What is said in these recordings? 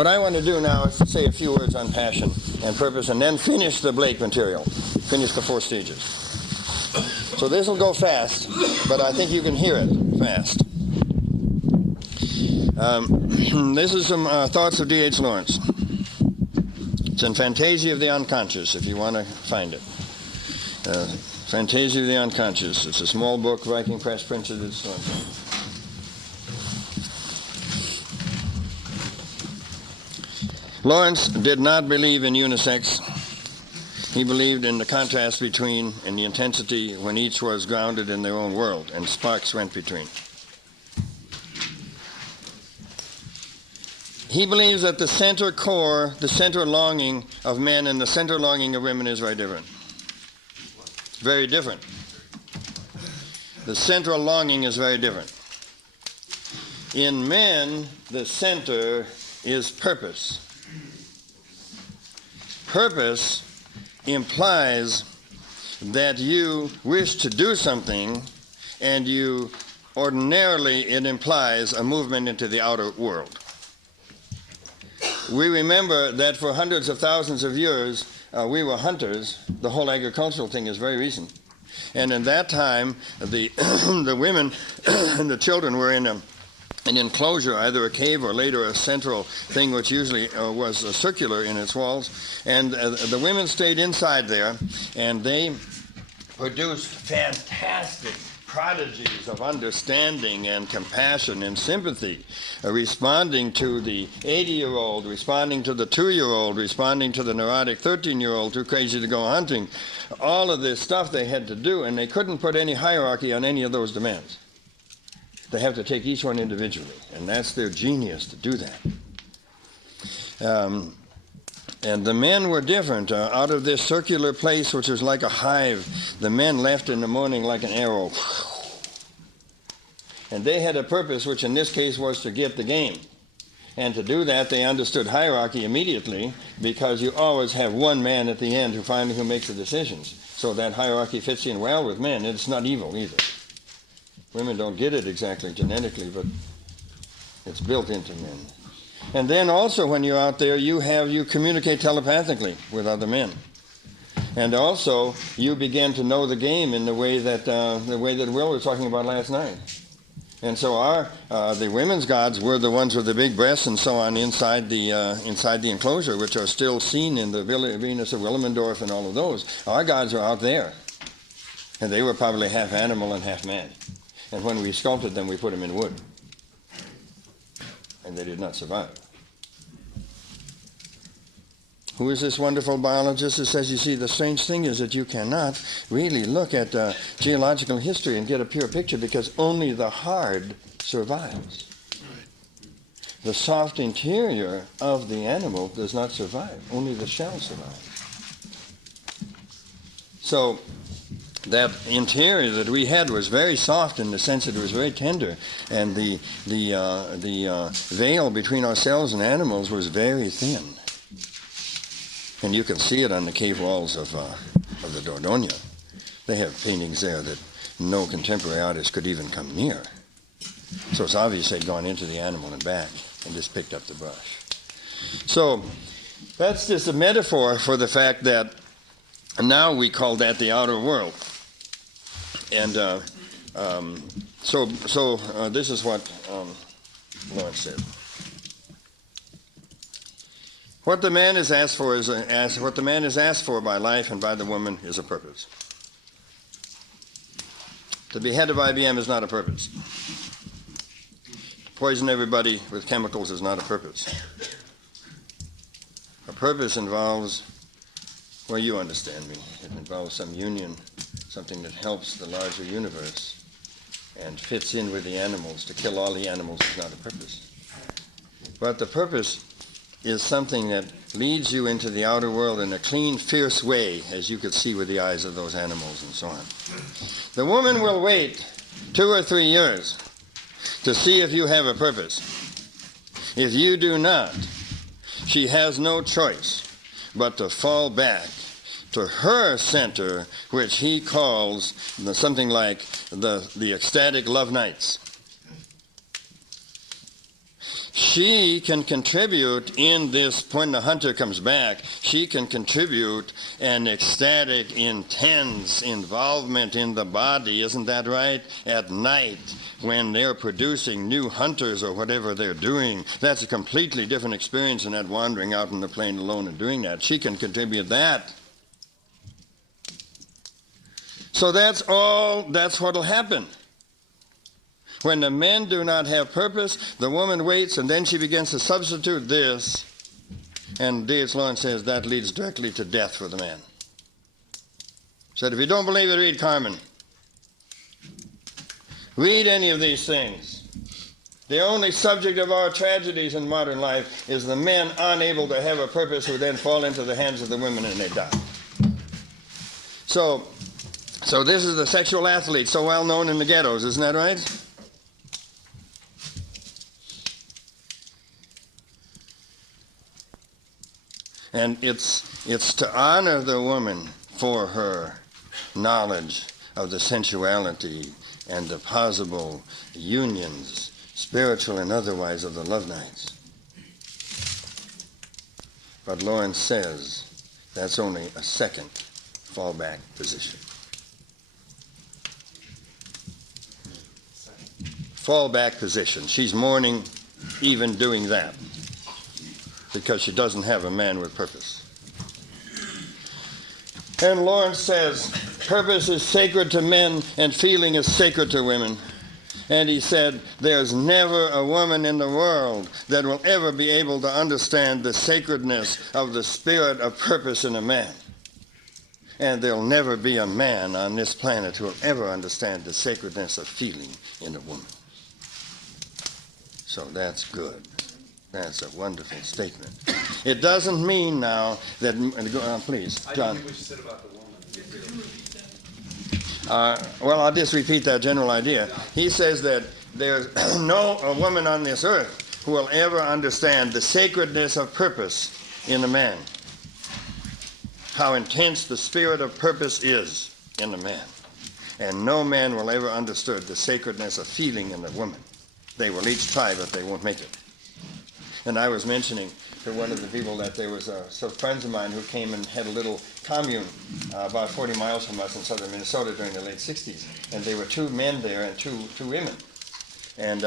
What I want to do now is to say a few words on passion and purpose, and then finish the Blake material, finish the 4 stages. So this will go fast, but I think you can hear it fast. This is some thoughts of D.H. Lawrence. It's in Fantasia of the Unconscious, if you want to find it. Fantasia of the Unconscious. It's a small book, Viking Press printed it. Lawrence did not believe in unisex. He believed in the contrast between and the intensity when each was grounded in their own world and sparks went between. He believes that the center core, the center longing of men and the center longing of women is very different. Very different. The central longing is very different. In men, the center is purpose. Purpose implies that you wish to do something, and ordinarily it implies a movement into the outer world. We remember that for hundreds of thousands of years we were hunters. The whole agricultural thing is very recent. And in that time, the the women and the children were in an enclosure, either a cave or later a central thing, which usually was circular in its walls. And the women stayed inside there, and they produced fantastic prodigies of understanding and compassion and sympathy, responding to the 80-year-old, responding to the 2-year-old, responding to the neurotic 13-year-old too crazy to go hunting. All of this stuff they had to do, and they couldn't put any hierarchy on any of those demands. They have to take each one individually, and that's their genius to do that. And the men were different. Out of this circular place, which was like a hive, the men left in the morning like an arrow. And they had a purpose, which in this case was to get the game. And to do that, they understood hierarchy immediately, because you always have one man at the end who makes the decisions. So that hierarchy fits in well with men. It's not evil either. Women don't get it exactly genetically, but it's built into men. And then also when you're out there, you communicate telepathically with other men. And also you begin to know the game in the way that Will was talking about last night. And so the women's gods were the ones with the big breasts and so on inside the enclosure, which are still seen in the Venus of Wilhelmsdorf and all of those. Our gods are out there. And they were probably half animal and half man. And when we sculpted them, we put them in wood. And they did not survive. Who is this wonderful biologist that says, you see, the strange thing is that you cannot really look at geological history and get a pure picture, because only the hard survives. The soft interior of the animal does not survive. Only the shell survives. So that interior that we had was very soft in the sense that it was very tender, and the veil between ourselves and animals was very thin. And you can see it on the cave walls of the Dordogne. They have paintings there that no contemporary artist could even come near. So it's obvious they'd gone into the animal and back and just picked up the brush. So that's just a metaphor for the fact that now we call that the outer world. And so this is what Lawrence said. What the man is asked for what the man is asked for by life and by the woman is a purpose. To be head of IBM is not a purpose. Poison everybody with chemicals is not a purpose. A purpose involves, well, you understand me. It involves some union, something that helps the larger universe and fits in with the animals. To kill all the animals is not a purpose. But the purpose is something that leads you into the outer world in a clean, fierce way, as you could see with the eyes of those animals and so on. The woman will wait 2 or 3 years to see if you have a purpose. If you do not, she has no choice but to fall back to her center, which he calls something like the ecstatic love nights. she can contribute in this, when the hunter comes back, she can contribute an ecstatic, intense involvement in the body, isn't that right? At night, when they're producing new hunters or whatever they're doing, that's a completely different experience than that wandering out in the plain alone and doing that. She can contribute that. So that's what'll happen. When the men do not have purpose, the woman waits, and then she begins to substitute this. And D.H. Lawrence says that leads directly to death for the man. Said, if you don't believe it, read Carmen. Read any of these things. The only subject of our tragedies in modern life is the men unable to have a purpose who then fall into the hands of the women and they die. So this is the sexual athlete, so well known in the ghettos, isn't that right? And it's to honor the woman for her knowledge of the sensuality and the possible unions, spiritual and otherwise, of the love nights. But Lawrence says that's only a second fallback position. Fallback position. She's mourning even doing that, because she doesn't have a man with purpose. And Lawrence says, purpose is sacred to men and feeling is sacred to women. And he said, there's never a woman in the world that will ever be able to understand the sacredness of the spirit of purpose in a man. And there'll never be a man on this planet who will ever understand the sacredness of feeling in a woman. So that's good. That's a wonderful statement. It doesn't mean now that, please, John. I didn't hear what you said about the woman. Well, I'll just repeat that general idea. He says that there's no woman on this earth who will ever understand the sacredness of purpose in a man. How intense the spirit of purpose is in a man. And no man will ever understand the sacredness of feeling in a woman. They will each try, but they won't make it. And I was mentioning to one of the people that there was some friends of mine who came and had a little commune about 40 miles from us in southern Minnesota during the late 60s. And there were two men there and two women. And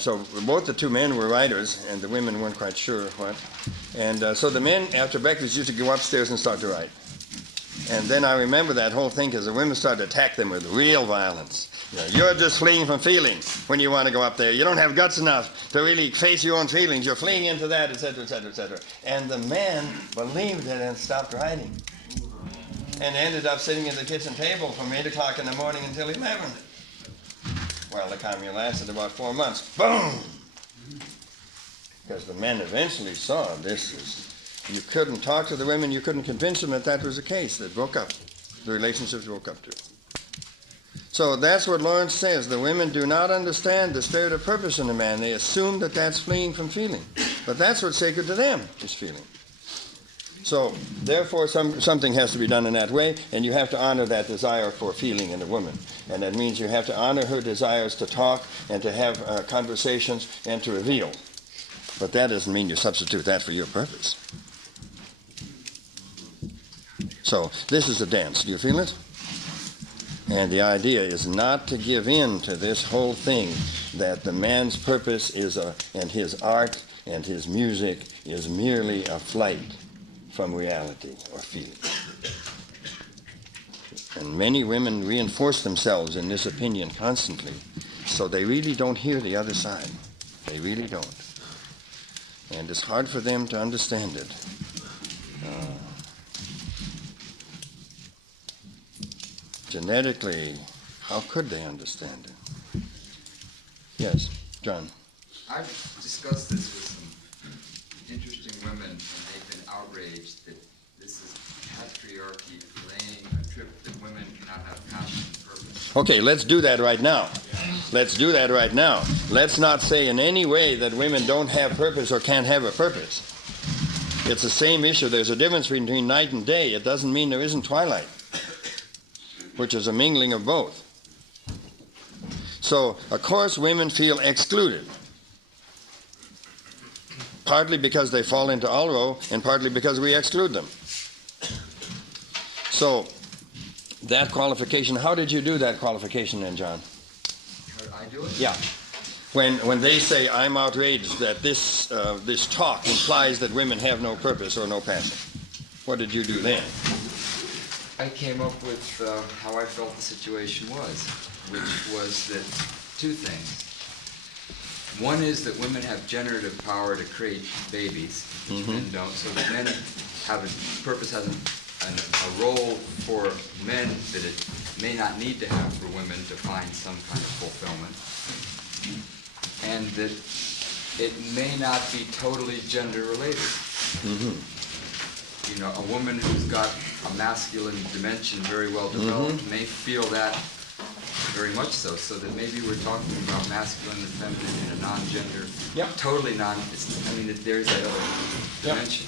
so both the two men were writers, and the women weren't quite sure what. And so the men, after breakfast, used to go upstairs and start to write. And then I remember that whole thing because the women started to attack them with real violence. You know, you're just fleeing from feeling when you want to go up there. You don't have guts enough to really face your own feelings. You're fleeing into that, etc., etc., etc. And the men believed it and stopped writing. And ended up sitting at the kitchen table from 8 o'clock in the morning until 11. Well, the commune lasted about 4 months. Boom! Because the men eventually saw this is, you couldn't talk to the women, you couldn't convince them that that was the case. That broke up. The relationships broke up too. So that's what Lawrence says. The women do not understand the spirit of purpose in a man. They assume that that's fleeing from feeling. But that's what's sacred to them, is feeling. So therefore something has to be done in that way, and you have to honor that desire for feeling in a woman. And that means you have to honor her desires to talk and to have conversations and to reveal. But that doesn't mean you substitute that for your purpose. So this is a dance. Do you feel it? And the idea is not to give in to this whole thing that the man's purpose is and his art and his music is merely a flight from reality or feeling. And many women reinforce themselves in this opinion constantly, so they really don't hear the other side. They really don't. And it's hard for them to understand it. Genetically, how could they understand it? Yes, John. I've discussed this with some interesting women, and they've been outraged that this is patriarchy laying a trip that women cannot have passion and purpose. Okay, let's do that right now. Let's do that right now. Let's not say in any way that women don't have purpose or can't have a purpose. It's the same issue. There's a difference between night and day. It doesn't mean there isn't twilight, which is a mingling of both. So, of course, women feel excluded. partly because they fall into Ulro and partly because we exclude them. So that qualification, how did you do that qualification then, John? How did I do it? Yeah. When they say, I'm outraged that this talk implies that women have no purpose or no passion, what did you do then? I came up with how I felt the situation was, which was that two things. One is that women have generative power to create babies, which men don't, so that men have a purpose, has a role for men that it may not need to have for women to find some kind of fulfillment, and that it may not be totally gender related. You know, a woman who's got a masculine dimension very well developed may feel that very much so that maybe we're talking about masculine and feminine in a non-gender, totally there's that other dimension.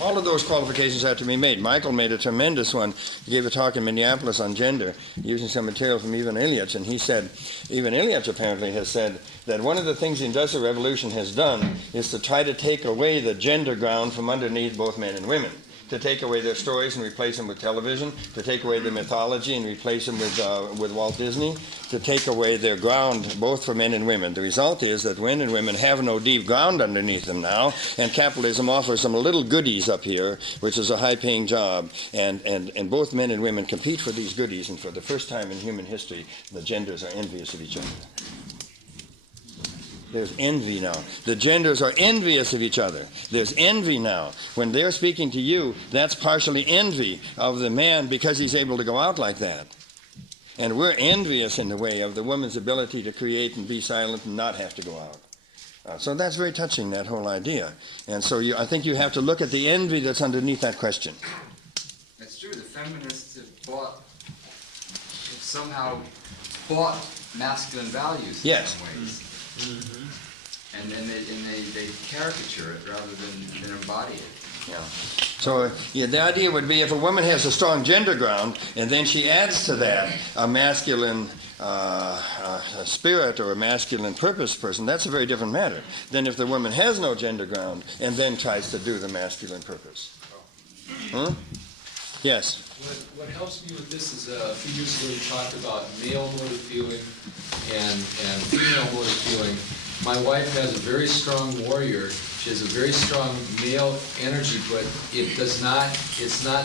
All of those qualifications have to be made. Michael made a tremendous one. He gave a talk in Minneapolis on gender using some material from Ivan Ilyich, and he said, Ivan Ilyich apparently has said that one of the things the Industrial Revolution has done is to try to take away the gender ground from underneath both men and women, to take away their stories and replace them with television, to take away their mythology and replace them with Walt Disney, to take away their ground both for men and women. The result is that men and women have no deep ground underneath them now, and capitalism offers them little goodies up here, which is a high-paying job, and both men and women compete for these goodies, and for the first time in human history, the genders are envious of each other. There's envy now. The genders are envious of each other. There's envy now. When they're speaking to you, that's partially envy of the man because he's able to go out like that. And we're envious in the way of the woman's ability to create and be silent and not have to go out. So that's very touching, that whole idea. And so I think you have to look at the envy that's underneath that question. That's true. The feminists have somehow bought masculine values in some ways. And they caricature it rather than embody it. Yeah. So the idea would be if a woman has a strong gender ground and then she adds to that a masculine spirit or a masculine purpose person, that's a very different matter than if the woman has no gender ground and then tries to do the masculine purpose. Yes? What helps me with this is a few years ago you talked about male motive feeling and female motive feeling. My wife has a very strong warrior. She has a very strong male energy, but it's not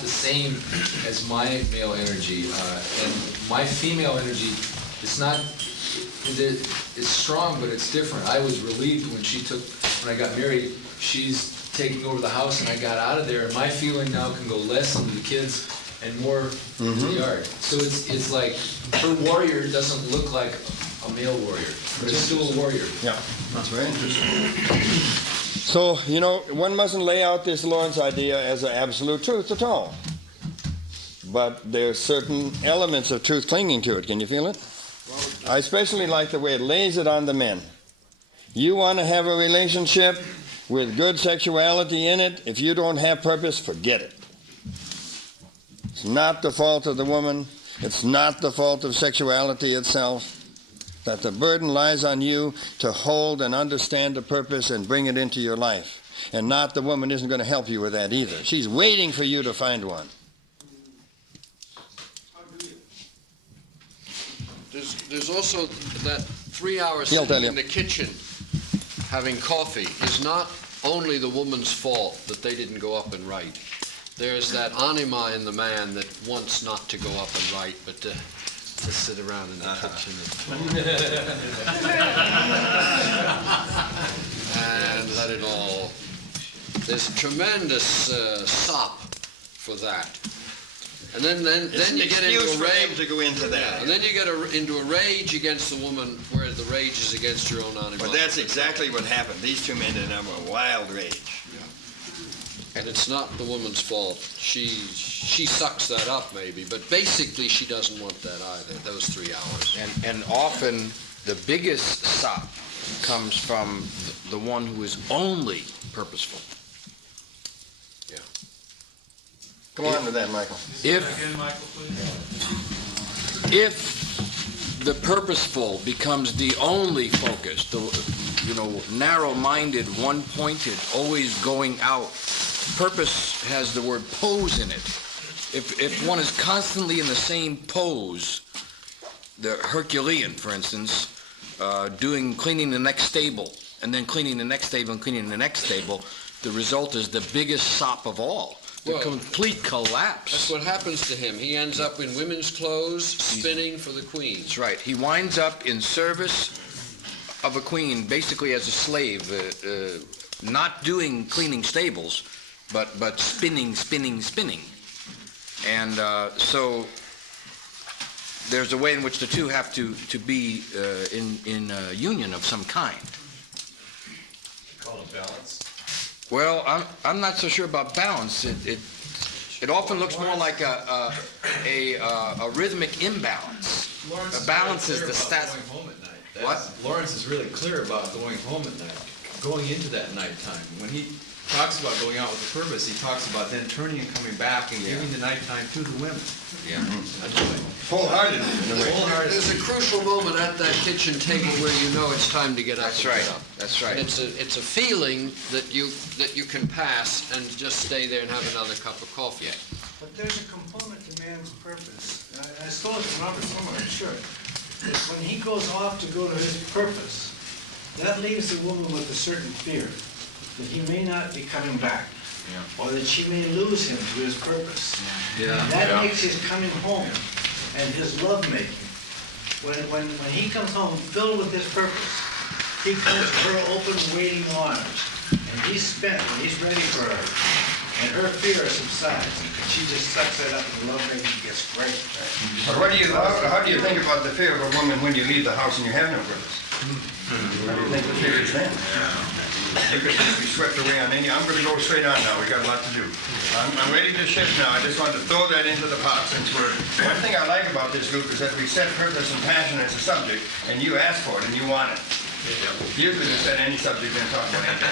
the same as my male energy. And my female energy, it's strong, but it's different. I was relieved when I got married, she's taking over the house and I got out of there, and my feeling now can go less into the kids and more into the yard. So it's like her warrior doesn't look like a male warrior, but it's still a warrior. Yeah, that's very interesting. So, one mustn't lay out this Lawrence idea as an absolute truth at all. But there's certain elements of truth clinging to it. Can you feel it? I especially like the way it lays it on the men. You want to have a relationship with good sexuality in it. If you don't have purpose, forget it. It's not the fault of the woman. It's not the fault of sexuality itself. That the burden lies on you to hold and understand the purpose and bring it into your life. And not the woman isn't going to help you with that either. She's waiting for you to find one. There's also that 3 hours sitting in the kitchen having coffee is not only the woman's fault that they didn't go up and write. There's that anima in the man that wants not to go up and write, but to sit around in the kitchen and let it all. There's tremendous sop for that. And then you get into a rage to go into that. And then you get into a rage against the woman, where the rage is against your own anima. But that's exactly what happened. These two men ended up in a wild rage. And it's not the woman's fault. She sucks that up maybe, but basically she doesn't want that either, those 3 hours. And often the biggest sop comes from the one who is only purposeful. Yeah. Come on to that, Michael. If the purposeful becomes the only focus, narrow-minded, one-pointed, always going out. Purpose has the word pose in it. If one is constantly in the same pose, the Herculean, for instance, cleaning the next stable, and then cleaning the next stable and cleaning the next stable, the result is the biggest sop of all. The complete collapse. That's what happens to him. He ends up in women's clothes, spinning for the queen. That's right. He winds up in service of a queen, basically as a slave, not doing cleaning stables, but spinning. And so there's a way in which the two have to be in union of some kind. Call it balance. Well, I'm not so sure about balance. It often looks more like a rhythmic imbalance. Lawrence The balance is the stat. Going home at night. What? Lawrence is really clear about going home at night, going into that nighttime. When he talks about going out with a purpose, he talks about then turning and coming back and giving the nighttime to the women. Yeah. Wholeheartedly. There's a crucial moment at that kitchen table where you know it's time to get up. That's right. That's right. And it's a feeling that you can pass and just stay there and have another cup of coffee. But there's a component to man's purpose. I stole it from Robert somewhere, I'm sure. That when he goes off to go to his purpose, that leaves the woman with a certain fear that he may not be coming back, or that she may lose him to his purpose. That makes his coming home and his lovemaking. When he comes home filled with his purpose, he comes to her open, waiting arms, and he's spent, and he's ready for her, and her fear subsides. She just sucks that up, and the lovemaking gets great. But how do you think about the fear of a woman when you leave the house and you have no purpose? How do you think the fear is then? You could just be swept away on any. I'm going to go straight on now. We got a lot to do. I'm ready to shift now. I just want to throw that into the pot since one thing I like about this group is that we set purpose and passion as a subject, and you ask for it and you want it. Usually we set any subject and talk about anything.